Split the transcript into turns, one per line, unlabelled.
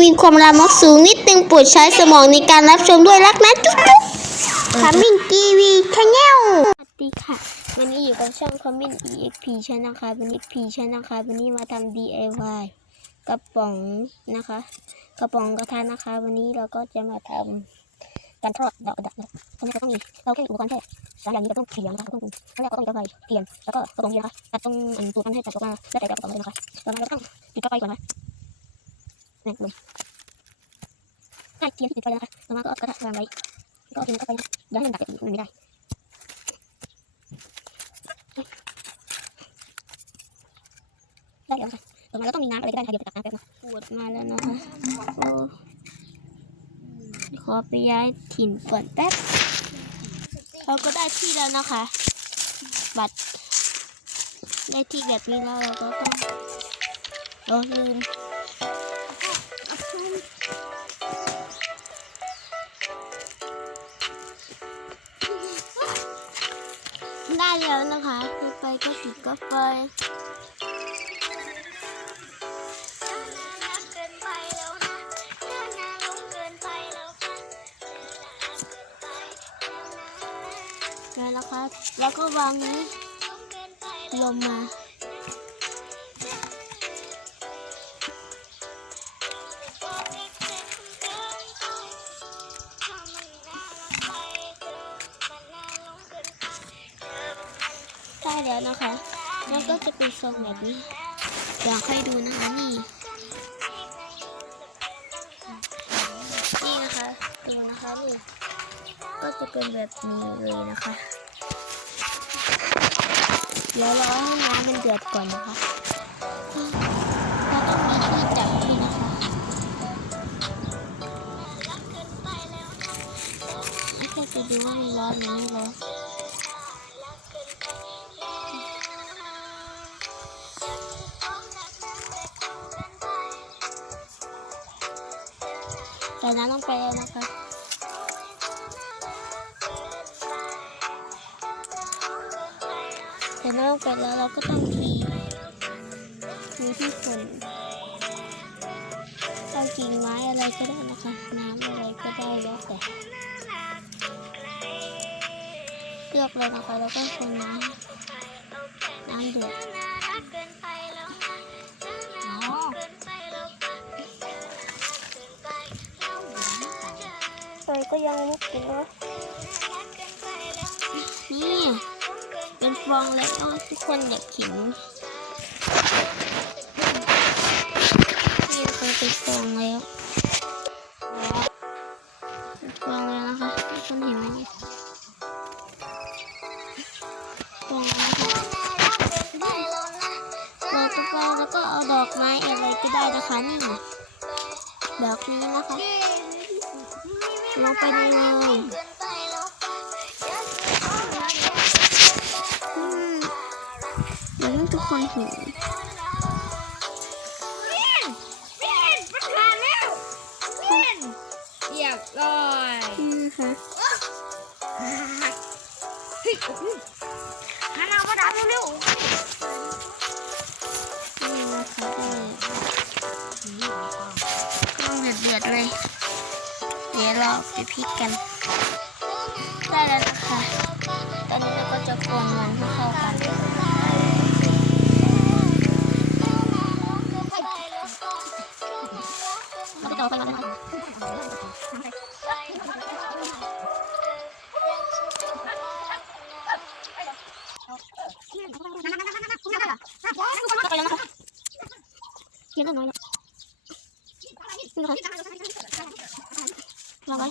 มีความลามกสูงนิดนึงโปรดใช้สมองในการรับชมด้วยรักนะจุ๊บจุ๊บคามินทีวีชาแนลสวัสดีค่ะ วันนี้อยู่กับช่องคามิน EXP ชาแนลค่ะวันนี้ P ชาแนลค่ะวันนี้มาทำ DIY กระป๋องนะคะ กระป๋องกระทะนะคะ วันนี้เราก็จะมาทำการทอดดอกกระดาษนะคะตอนนี้เราต้องมีเราแค่มีอุปกรณ์แค่สามอย่างนี้ก็ต้องเขียงนะคะก็ต้องปรุงขั้นแรกก็ต้องมีกระไฟเทียมแล้วก็กระป๋องเบียร์นะคะตัดตรงอันตัวนั้นให้ตัดออกมาแล้วแต่จะเอากระป๋องเลยนะคะตอนนั้นเราต้องจุดกระไฟก่อนนะ นี่เลยให้เทียนที่ติดไฟนะคะต่อมาก็เอากระทะวางไว้ก็เอาเทียนเข้าไปนะย่าให้มันดับแบบนี้มันไม่ได้ได้แล้วค่ะต่อมาก็ต้องมีน้ำอะไรก็ได้ค่ะเดี๋ยวไปตักน้ำแป๊บนะปวดมาแล้วนะคะโอ้ขอไปย้ายถิ่นก่อนแป๊บเราก็ได้ที่แล้วนะคะ บัตรได้ที่แบบนี้แล้วเราก็ต้องเราลืม ได้แล้วนะคะต่อไปก็ปิดกาแฟแล้วนะคะแล้วก็วางนี้ลงมา ได้แล้วนะคะแล้วก็จะเป็นทรงแบบนี้อยากให้ดูนะคะนี่ นี่นะคะ ดูนะคะนี่ ก็จะเป็นแบบนี้เลยนะคะ เดี๋ยวราให้น้ำมันเดือดก่อนนะคะเราต้องมีที่จับที่นะคะไม่ใช่ไปดูว่ามันร้อนหรือไม่ร้อน ใส่น้ำลงไปแล้วนะคะใส่น้ำลงไปแล้วเราก็ต้องทีมีที่ฝนเอากิ่งไม้อะไรก็ได้นะคะ น้ำอะไรก็ได้แล้วแต่เลือกเลยนะคะแล้วก็คนน้ำน้ำเดือด ก็ยังลุกอยู่นะนี่ เป็นฟองแล้วทุกคนอยากขิงนี่เคยเป็นฟองแล้วเป็นฟองแล้วนะคะทุกคนเห็นไหมเนี่ยฟองแล้วนะคะเราจะฟองแล้วก็เอาดอกไม้อะไรก็ได้นะคะนี่ดอกนี้นะคะ ลงไปในเลยอืมเดี๋ยวให้ทุกคนเห็น
เรียบร้อย
นี่นะคะ
ฮันเอามาดับเร็ว
นี่ เดี๋ยวเราไปพริกกัน ได้แล้วนะคะ ตอนนี้เราก็จะคนมันให้เข้ากันเราไปต่อไปกันนะคะไปแล้วนะคะเพียงเล็กน้อยแล้วนี่นะคะ วางไว้